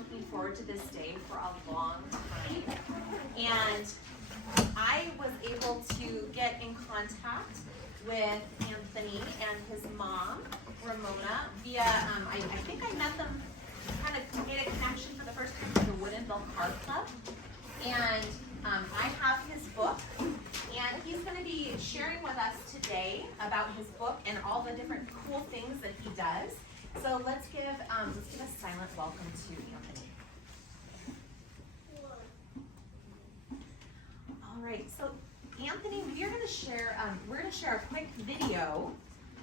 looking forward to this day for a long time. And I was able to get in contact with Anthony and his mom, Ramona, via, I think I met them, kind of made a connection for the first time through the Woodinville Car Club. And I have his book, and he's going to be sharing with us today about his book and all the different cool things that he does. So let's give a silent welcome to Anthony. All right, so Anthony, we're going to share a quick video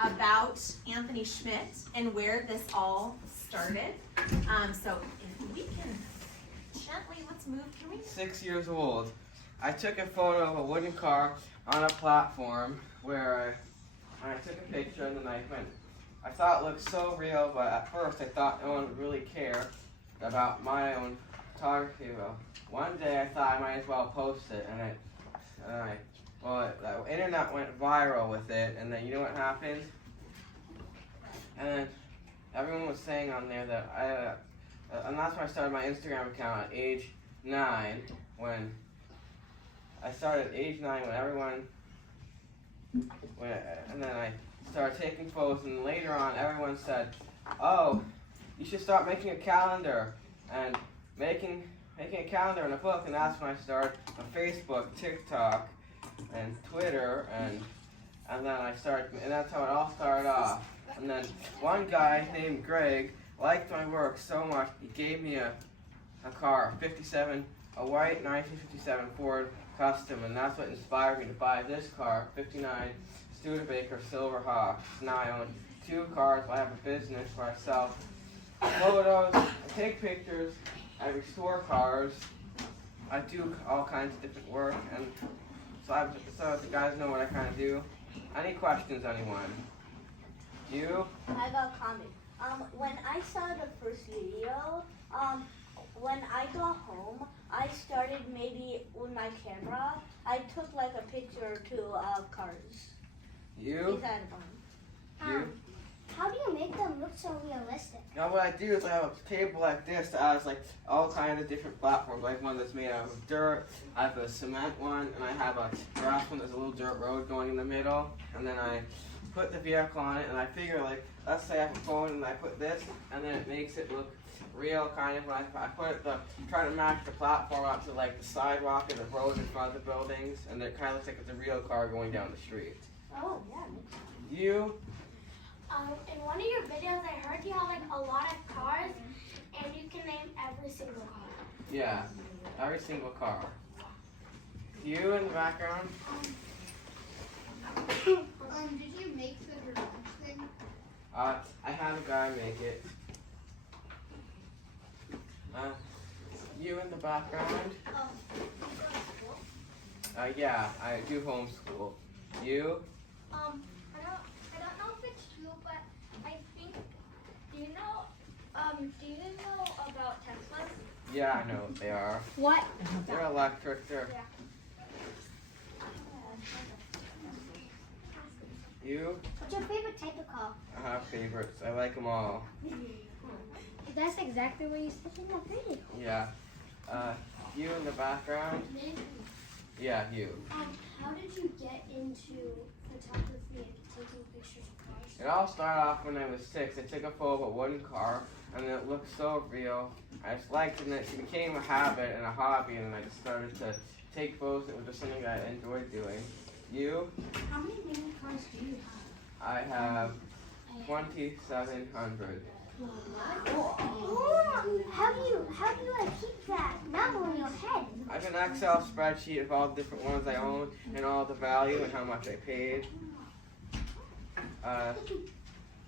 about Anthony Schmidt and where this all started. So if we can gently, let's move. Can we? 6 years old. I took a photo of a wooden car on a platform where I took a picture and then I thought it looked so real, but at first I thought no one would really care about my own photography. Well, one day I thought I might as well post it, the internet went viral with it, and then you know what happened? And then everyone was saying on there that and that's when I started my Instagram account at age 9, when and then I started taking photos, and later on everyone said, oh, you should start making a calendar, and making a calendar and a book, and that's when I started on Facebook, TikTok, and Twitter, and that's how it all started off. And then one guy named Greg liked my work so much, he gave me a car, a white 1957 Ford Custom, and that's what inspired me to buy this car, 59 Studebaker Silver Hawk. Now I own 2 cars. I have a business where I sell photos, I take pictures, I restore cars, I do all kinds of different work, and so you guys know what I kind of do. Any questions, anyone? You? I got a comment. When I saw the first video, when I got home, I started maybe with my camera. I took like a picture or 2 of cars. You? You? How do you make them look so realistic? Now what I do is I have a table like this that has like all kinds of different platforms. Like one that's made out of dirt, I have a cement one, and I have a grass one. There's a little dirt road going in the middle, and then I put the vehicle on it, and I figure like, let's say I have a phone and I put this, and then it makes it look real kind of. When I put try to match the platform up to like the sidewalk and the road in front of the buildings, and it kind of looks like it's a real car going down the street. Oh, yeah. You? In one of your videos, I heard you have like a lot of cars, and you can name every single car. Yeah, every single car. You in the background? Did you make the garage thing? I had a guy make it. You in the background? Yeah, I do homeschool. You? I don't know if it's true, but I think, do you know about Teslas? Yeah, I know what they are. What? They're electric. Yeah. You? What's your favorite type of car? I have favorites. I like them all. That's exactly what you said in that video. Yeah. You in the background? Yeah, you. How did you get into photography and taking pictures of cars? It all started off when I was 6. I took a photo of a wooden car, and it looked so real. I just liked it, and it became a habit and a hobby, and I just started to take photos. It was just something that I enjoyed doing. You? How many mini cars do you have? I have 2,700. How do you keep that number in your head? I have an Excel spreadsheet of all the different ones I own and all the value and how much I paid.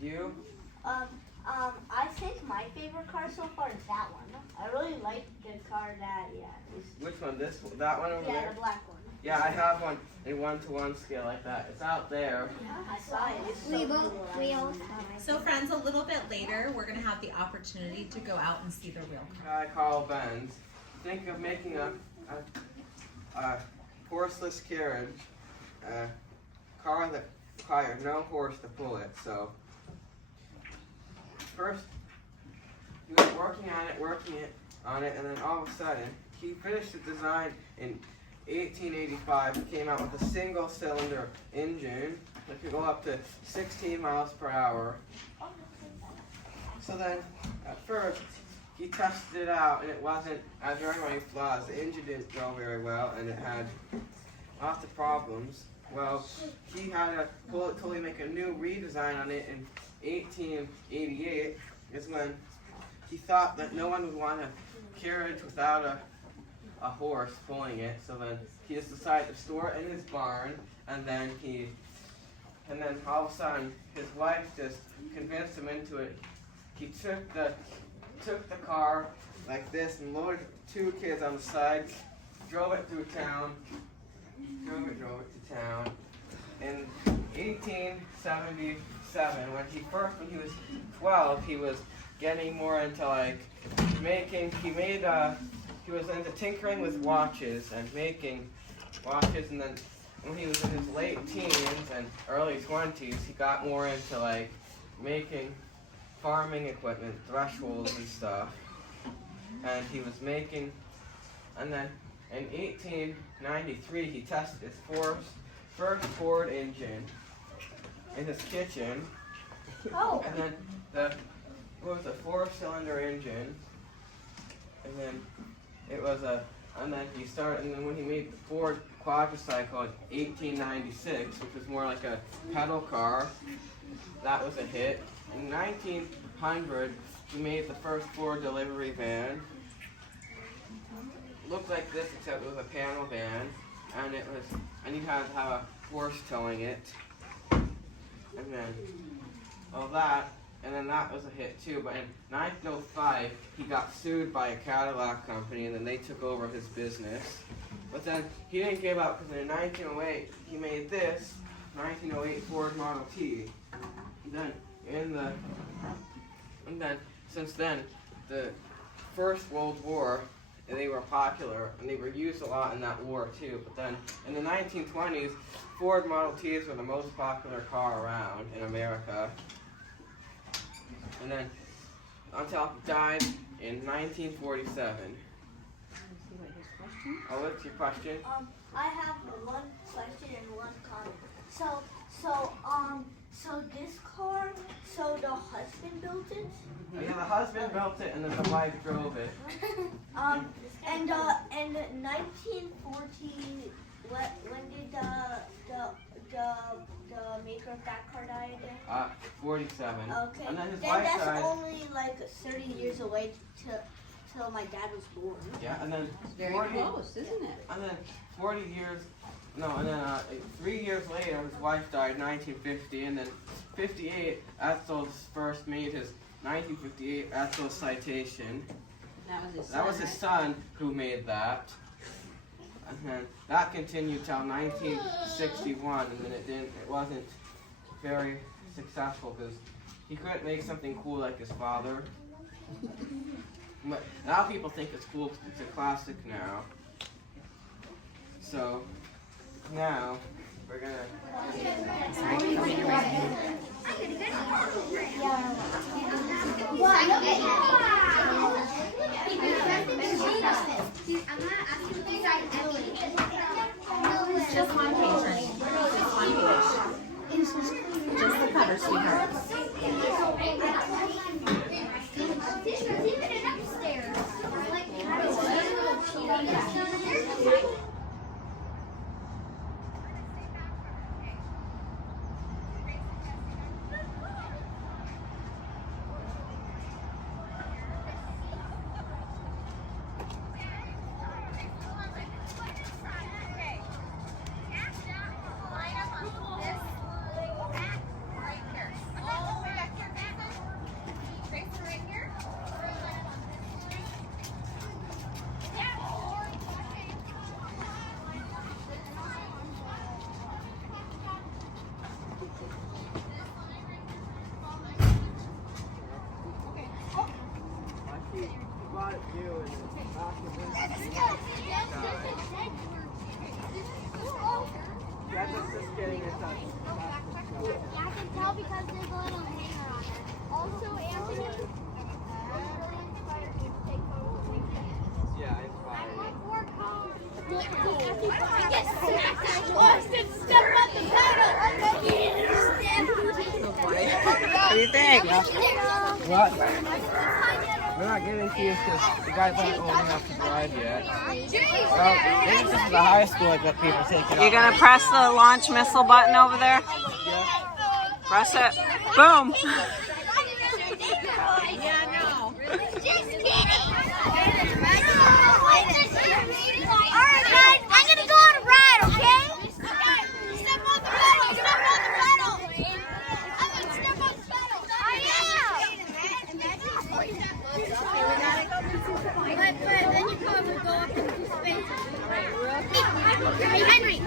You? I think my favorite car so far is that one. I really like the car that, Which one? That one over yeah, there? the black one. Yeah, I have one in 1-to-1 scale like that. It's out there. I saw it. It's so cool. We all So friends, a little bit later, we're going to have the opportunity to go out and see the real car. Guy Carl Benz. Think of making a horseless carriage, a car that requires no horse to pull it. So first he was working on it, and then all of a sudden, he finished the design in 1885. He came out with a single-cylinder engine that could go up to 16 miles per hour. So then, at first, he tested it out, and it had very many flaws. The engine didn't go very well, and it had lots of problems. Well, he had to totally make a new redesign on it in 1888. Is when he thought that no one would want a carriage without a horse pulling it. So then he just decided to store it in his barn, and then all of a sudden his wife just convinced him into it. He took the car like this and loaded 2 kids on the side, drove it through town. Drove it to town. In 1877, when he was 12, he was getting more into like he was into tinkering with watches and making watches, and then when he was in his late teens and early 20s, he got more into like making farming equipment, thresholds and stuff. And he was making, and then in 1893, he tested his first Ford engine in his kitchen. Oh. And then it was a 4-cylinder engine. And then and then when he made the Ford quadricycle in 1896, which was more like a pedal car, that was a hit. In 1900, he made the first Ford delivery van. Looked like this, except it was a panel van, and you had to have a horse towing it, and then that was a hit too. But in 1905, he got sued by a Cadillac company, and then they took over his business. But then he didn't give up, because in 1908 he made this 1908 Ford Model T. And then since then, the First World War, they were popular, and they were used a lot in that war too. But then in the 1920s, Ford Model Ts were the most popular car around in America. And then until he died in 1947. Oh, what's your question? I have one question and one comment. So this car, so the husband built it? Yeah, the husband built it, and then the wife drove it. And 1940, when did the maker of that car die again? 47. Okay. And then his Then wife that's died. only like 30 years away till my dad was born. Yeah, and then It's very 40, close, isn't it? and then 40 years. No, and then 3 years later, his wife died in 1950, and then 58, Ethel's first made his 1958 Ethel's citation. That was his son. That was his son who made that. And then that continued till 1961, and then it wasn't very successful because he couldn't make something cool like his father. But a lot of people think it's cool because it's a classic now. So now we're gonna. Just one page, honey. Just one page. Just the cover, sweetheart. Yeah, I can tell because there's a little hanger on it. Also, Anthony. Austin, step on the pedal. What do you think? What? We're not giving keys because the guys aren't old enough to drive yet. Well, maybe this is the high school that people take it You gonna press the launch missile button over there? Press it. Boom. Alright guys, I'm gonna go on a ride, okay? Step on the pedal, step on the pedal. I'm gonna step on the pedal. I am. But then you probably go up into space. Hey, Henry.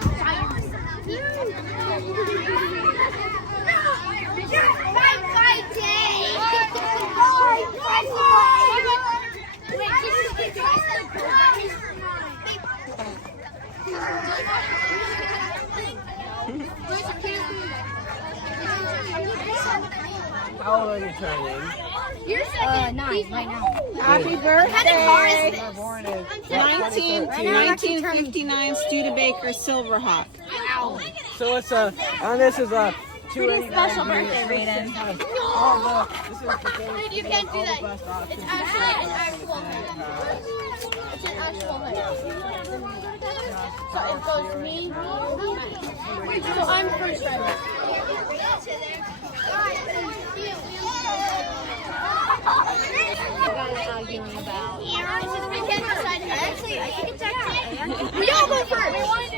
How old are you turning? You're 9 right now. Happy birthday. 1959 Studebaker Silverhawk. So it's a, and this is a Pretty special birthday, Raiden. You can't do that. It's actually an actual head. It's an actual head. So it goes me. So I'm first right. Arguing about. I can't decide. Actually, I think it's actually. We all go first. We wanted to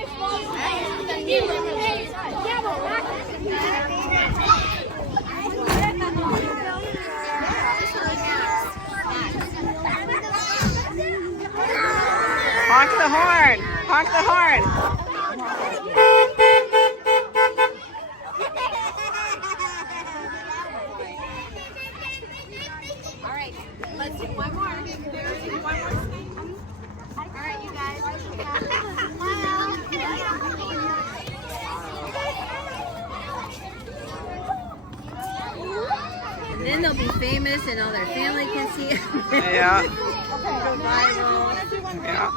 Honk the horn. Honk the horn. Let's do one more. Let's do one more thing. All right, you guys. And then they'll be famous and all their family can see it. Yeah. Go viral. Yeah.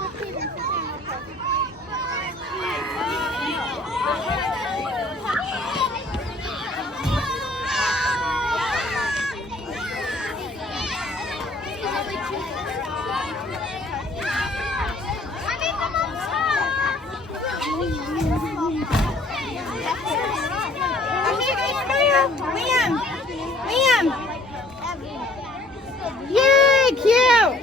Liam! Yay, cute!